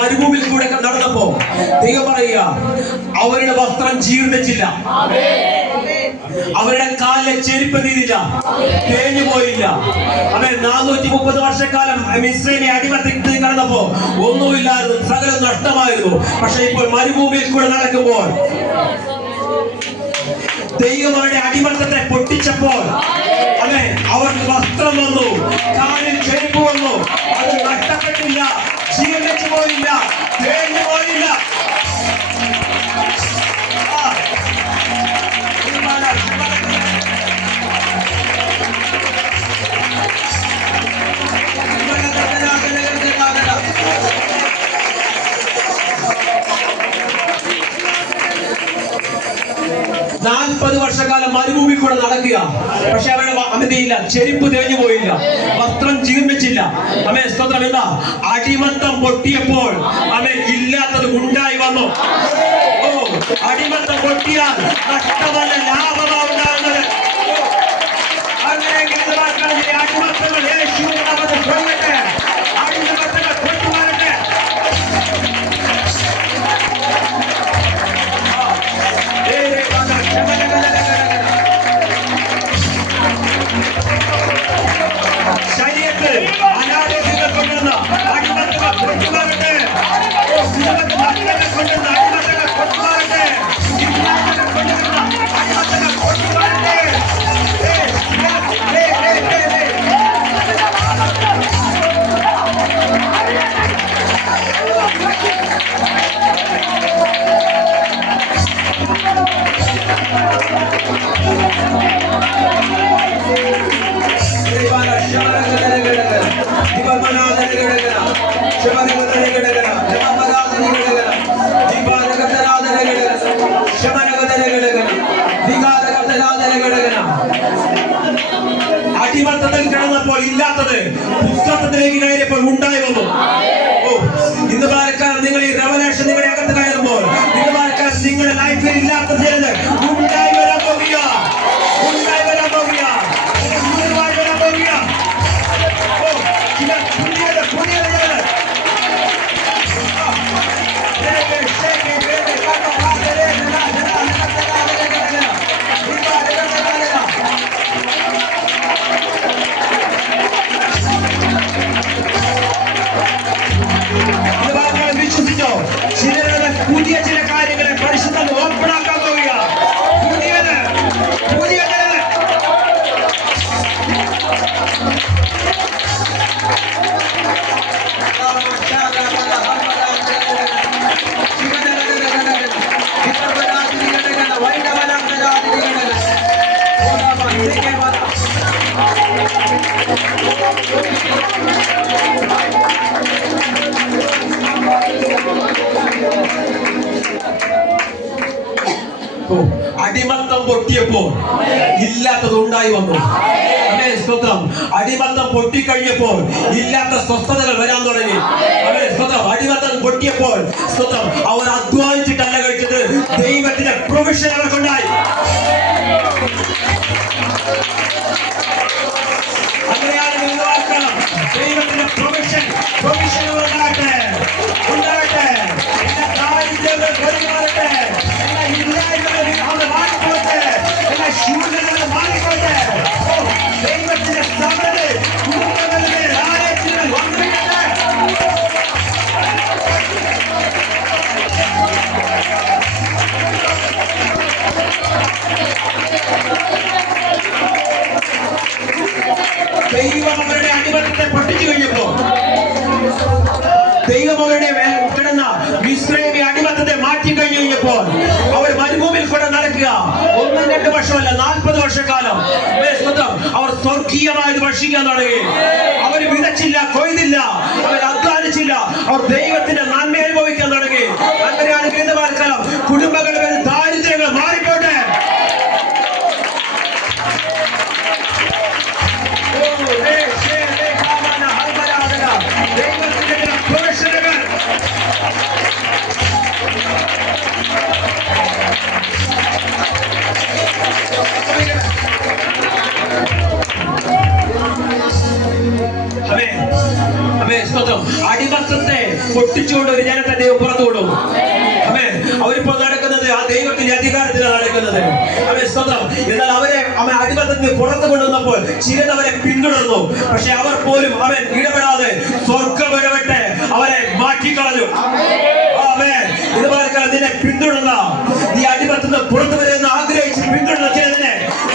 മരുഭൂമിയിൽ കൂടെ നടന്നപ്പോ ദൈവം പറയുക, അവരുടെ വസ്ത്രം ജീർണിച്ചില്ല, അവരുടെ കാലിലെ ചെരുപ്പ് തീരില്ല, തേഞ്ഞു പോയില്ല. അവൻ 430 വർഷക്കാലം മിസ്രൈമെ അടിമത്തത്തിൽ കടന്നപ്പോ ഒന്നുമില്ലായിരുന്നു, സകലം നഷ്ടമായിരുന്നു. പക്ഷെ ഇപ്പോൾ മരുഭൂമിയിൽ കൂടെ നടക്കുമ്പോൾ ദൈവം അവരുടെ അടിമത്തത്തെ പൊട്ടിച്ചപ്പോൾ അവർക്ക് വസ്ത്രം വന്നു, കാലിൽ ചെരുപ്പ് വന്നു. അത് നഷ്ടപ്പെട്ടില്ല, ജീർണിച്ചു പോയില്ല, തേഞ്ഞു പോയില്ല. വർഷക്കാലം മരുഭൂമി കൂടെ നടക്കുക. പക്ഷെ അവരുടെ അമിതയില്ല, ചെരുപ്പ് തേഞ്ഞു പോയില്ല, വസ്ത്രം ജീർണിച്ചില്ല. അവൻ സ്തോത്രം. എന്താ? അടിമത്തം പൊട്ടിയപ്പോൾ അവൻ ഇല്ലാത്തത് ഉണ്ടായി വന്നു. ഓ, അടിമത്തം പൊട്ടിയാൽ നഷ്ടമല്ല, ലാഭമാണ് ഉണ്ടാകുന്നത്. അങ്ങനെയെങ്കിൽ അടിമത്തങ്ങൾ യേശുവിനെ കൊല്ലട്ടെ, അടിമത്തങ്ങൾ കൊണ്ടുവരട്ടെ. ശരീരത്തിൽ അനാരോഗ്യങ്ങൾ കൊണ്ടുവന്ന അടിമത്തങ്ങൾ കൊണ്ടുവരട്ടെ, കൊണ്ടുവന്ന അടിമത്തങ്ങൾ കൊണ്ടുവരട്ടെ, കൊണ്ടുവരുന്ന അടിമത്തങ്ങൾ കൊണ്ടുവരട്ടെ. അടിമത്തത്തിൽ കിടന്നപ്പോൾ ഇല്ലാത്തത് പുസ്തകത്തിലേക്ക് കയറിയപ്പോൾ ഉണ്ടായി വന്നു. ഓ, ഇന്ന് പാലക്കാട് നിങ്ങൾ ഈ റെവലേഷൻ നിങ്ങളുടെ അകത്ത് കയറുമ്പോൾ ഇന്ന് പാലക്കാട് നിങ്ങളുടെ ലൈഫിൽ ഇല്ലാത്ത ചിലത് ഉണ്ടായി വരാൻ പോകുക, ഉണ്ടായി വരാൻ പോകുക, ഉണ്ടായി വരാൻ പോകുക. ഓ, ചില പുതിയത് പുതിയത് വിശ്വസിച്ചോ? പുതിയ ചില കാര്യങ്ങളെ പരിശുദ്ധം ഓപ്പണാക്കാൻ പോവുക. പുതിയത് പുതിയത് അടിമത്തം പൊട്ടിയപ്പോൾ ഇല്ലാത്തത് ഉണ്ടായി വന്നു. സ്തോത്രം. അടിമത്തം പൊട്ടിക്കഴിഞ്ഞപ്പോൾ ഇല്ലാത്ത സ്വസ്ഥതകൾ വരാൻ തുടങ്ങി. സ്തോത്രം. അടിമത്തം പൊട്ടിയപ്പോൾ സ്തോത്രം അവർ അധ്വാനിച്ചിട്ടല്ല കഴിച്ചത്, ദൈവത്തിന്റെ പ്രൊവിഷൻ അവർക്കുണ്ടായി. അങ്ങനെയാണെങ്കിൽ ദൈവത്തിന്റെ പ്രൊവിഷൻ ഉണ്ടാകട്ടെ, ഉണ്ടാകട്ടെ. എല്ലാ ദാരിദ്ര്യങ്ങൾ പരിമാറട്ടെ, എല്ലാ ഇല്ലായ്മകൾ മാറിപ്പോട്ടെ, എല്ലാ ശൂന്യതകൾ മാറിപ്പോട്ടെ. ദൈവത്തിന്റെ സമൃദ്ധി കുടുംബങ്ങളിലെ ആലയത്തിൽ വന്നിരിക്കട്ടെ. ദൈവം അവരുടെ അടിമത്തത്തെ പൊട്ടിച്ചു കഴിഞ്ഞപ്പോ, ദൈവം അവരുടെ കിടന്ന മിസ്രൈമി അടിമത്തത്തെ മാറ്റി കഴിഞ്ഞപ്പോൾ അവർ മരുഭൂമിയിൽ കൂടെ നടക്കുക. 1-2 വർഷമല്ല, 40 വർഷക്കാലം അവർ സ്വർഗീയമായത് ഭക്ഷിക്കാൻ തുടങ്ങി. അവർ വിതച്ചില്ല, കൊയ്തില്ല, അവർ അധ്വാനിച്ചില്ല, അവർ ദൈവത്തിന്റെ നന്മ അനുഭവിക്കാൻ തുടങ്ങി. അങ്ങനെയാണെങ്കിൽ ഇന്ന് കാലം കുടുംബങ്ങളുടെ ദാരിദ്ര്യങ്ങൾ മാറിപ്പോട്ടെ. അടിമത്തത്തെ പൊട്ടിച്ചുകൊണ്ട് കൊണ്ട് ഒരു ജനത്തെ ദൈവം പുറത്തു വിടും. അവരിപ്പോൾ നടക്കുന്നത് ആ ദൈവത്തിന്റെ അധികാരത്തിലാണ് നടക്കുന്നത്. എന്നാൽ അവരെ അടിമത്തത്തിന് പുറത്തു കൊണ്ടുവന്നപ്പോൾ ചിലത് അവരെ പിന്തുടർന്നു. പക്ഷെ അവർ പോലും അവൻ ഇടപെടാതെ സ്വർഗം ഇടപെട്ട് അവരെ മാറ്റിക്കളഞ്ഞു. ഇതുപോലെ നിന്നെ പിന്തുടർന്ന നീ അടിമത്തത്തിന് പുറത്തു വരുന്ന ആഗ്രഹിച്ച് പിന്തുടർന്ന ചിലതിനെ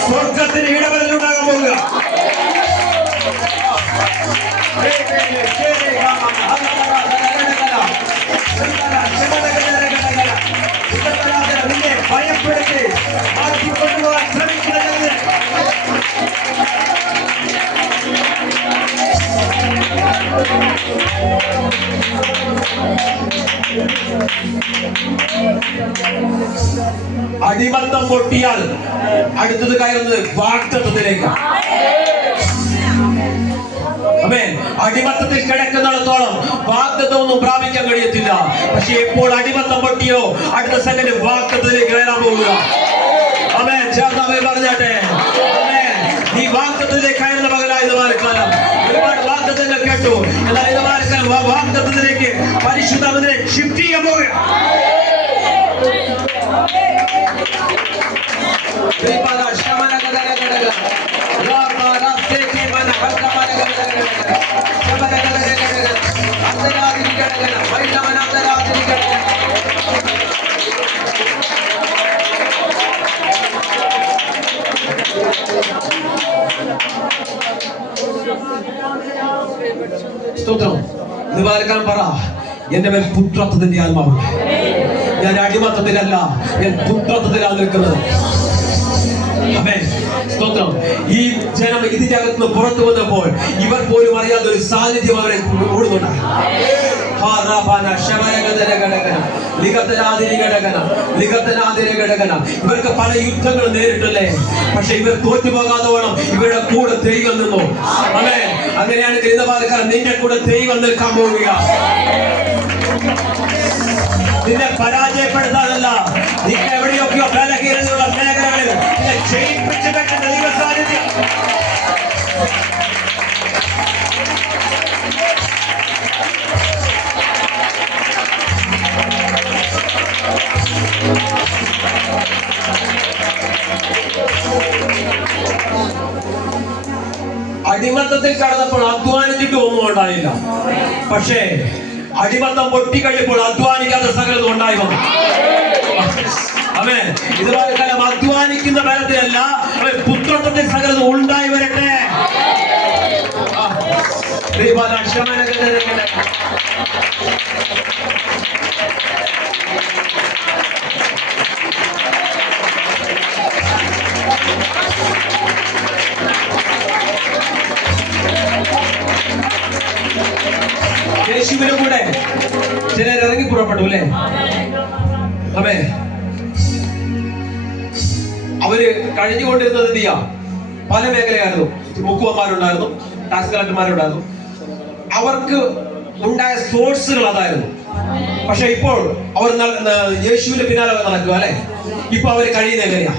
സ്വർഗത്തിന് ഇടപെടലുണ്ടാകാൻ പോകുക. നിന്നെ ഭയപ്പെടുത്തി മാറ്റിക്കൊണ്ടുപോകാൻ ശ്രമിക്കുന്നത് അടിമത്തം പൊട്ടിയാൽ അടുത്തത് കയറുന്നത് വാഗ്ദത്തത്തിലേക്കാണ്. അടിമത്തത്തിൽ കിടക്കുന്നിടത്തോളം വാഗ്ദത്തമൊന്നും പ്രാപിക്കാൻ കഴിയത്തില്ല. പക്ഷെ എപ്പോൾ അടിമത്തം പൊട്ടിയോ അടുത്ത സെക്കൻഡ് വാഗ്ദത്തത്തിലേക്ക് കയറാൻ പോവുക. ചേർന്നവർ പറഞ്ഞാട്ടെ, നീ വാഗ്ദത്തത്തിലേക്ക് കയറുന്ന പകലായ കാലം ഒരുപാട് വാഗ്ദത്തങ്ങൾ കേട്ടു. എന്നാൽ ഇതുമാരക്കാലം വാഗ്ദത്തത്തിലേക്ക് പരിശുദ്ധനെ ഷിഫ്റ്റ് ചെയ്യാൻ പോവുക. സ്തോത്രം. ഇത് പാലക്കാൻ പറ, എന്റെ മേൽ പുത്രത്വത്തിന്റെ ആത്മാവുണ്ട്. ഞാൻ അടിമത്തത്തിലല്ല, ഞാൻ പുത്രത്വത്തിലാണ് നിൽക്കുന്നത്. സ്തോത്രം. ഈ ജനം ഇതിന്റെ അകത്ത് പുറത്തു വന്നപ്പോൾ ഇവർ പോലും അറിയാത്ത ഒരു സാന്നിധ്യം അവരെ ഓടുന്നുണ്ട്. ഇവർക്ക് പല യുദ്ധങ്ങൾ നേരിട്ടല്ലേ, പക്ഷെ ഇവർ തോറ്റുപോകാതെ വേണം ഇവരുടെ കൂടെ ദൈവം നിന്നു. അങ്ങനെയാണ് ഗീതപാലക്കാരൻ നിന്റെ കൂടെ ദൈവം നിൽക്കാൻ പോവുക. നിന്നെ പരാജയപ്പെടുത്താനല്ല, നിന്നെ എവിടെയൊക്കെയോ ബലഹീനതയുള്ള മേഖലകളിൽ നിന്നെ ജയിപ്പിച്ചു വെക്കുന്ന ദൈവ സാന്നിധ്യം. അടിമത്തത്തിൽ കടന്നപ്പോൾ അധ്വാനിച്ചിട്ട് ഒന്നും ഉണ്ടായില്ല. പക്ഷേ അടിമത്തം പൊട്ടിക്കഴിഞ്ഞപ്പോൾ അധ്വാനിക്കാത്ത സകലതും ഉണ്ടായി വന്നു. ഇതുപോലെ കാലം അധ്വാനിക്കുന്ന ബലത്തിലല്ല, പുത്രത്വത്തിൽ സകലതും ഉണ്ടായി വരട്ടെ. യേശുവിന്റെ കൂടെ ചിലർ ഇറങ്ങി പുറപ്പെട്ടു അല്ലേ? അവര് കഴിഞ്ഞുകൊണ്ടിരുന്നത് എന്ത് ചെയ്യാം, പല മേഖലയായിരുന്നു. മുക്കുവന്മാരുണ്ടായിരുന്നു, ടാക്സ് കളക്ടർമാരുണ്ടായിരുന്നു. അവർക്ക് ഉണ്ടായ സോഴ്സുകൾ അതായിരുന്നു. പക്ഷെ ഇപ്പോൾ അവർ യേശുവിന്റെ പിന്നാലെ നടക്കുക അല്ലെ. ഇപ്പൊ അവർ കഴിയുന്ന എങ്ങനെയാ?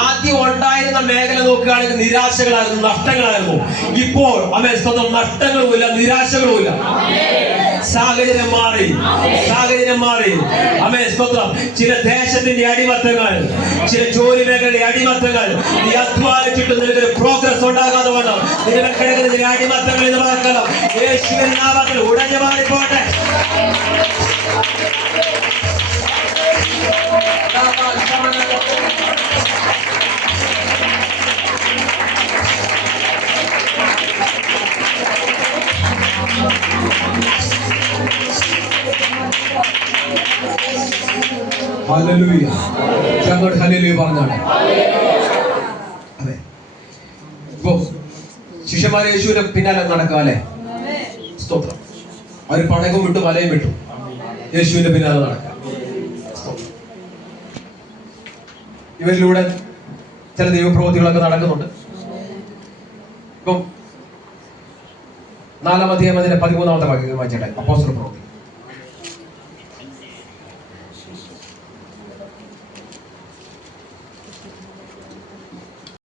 ആദ്യം ഉണ്ടായിരുന്ന മേഖല നോക്കുകയാണെങ്കിൽ നിരാശകളായിരുന്നു, നഷ്ടങ്ങളായിരുന്നു. ഇപ്പോൾ സ്വന്തം നഷ്ടങ്ങളുമില്ല, നിരാശകളുമില്ല. സാഹചര്യം മാറി, സാഹചര്യം മാറി. സ്തോത്രം. ചില ദേശത്തിന്റെ അടിമത്തങ്ങൾ, ചില ജോലി മേഖലയുടെ അടിമത്തങ്ങൾ, നീ അധ്വാനിച്ചിട്ട് നിനക്കൊരു പ്രോഗ്രസ് ഉണ്ടാകാതെ വണ്ണം നിന്നെ കിടക്കുന്ന ചില അടിമത്തങ്ങൾ എന്ന് പറഞ്ഞാൽ യേശുവിന്റെ നാമത്തിൽ ഉടഞ്ഞു മാറിപ്പോട്ടെ. ഹല്ലേലൂയ. ഞങ്ങൾ ഹല്ലേലൂയ പറഞ്ഞാണ്. അതെ, ഇപ്പൊ ശിഷ്യന്മാരെ യേശുവിന്റെ പിന്നാലെ നടക്കുക അല്ലെ. സ്തോത്രം. അവർ പടകും വിട്ടു, മലയും വിട്ടു, യേശുവിന്റെ പിന്നാലെ നടക്കുക. ഇവരിലൂടെ ചില ദൈവപ്രവൃത്തികളൊക്കെ നടക്കുന്നുണ്ട്. ഇപ്പം 4-ാം അധ്യായം 13-ാമത്തെ വാക്യം വായിച്ചേട്ടെ. അപ്പോസ്തല പ്രവൃത്തി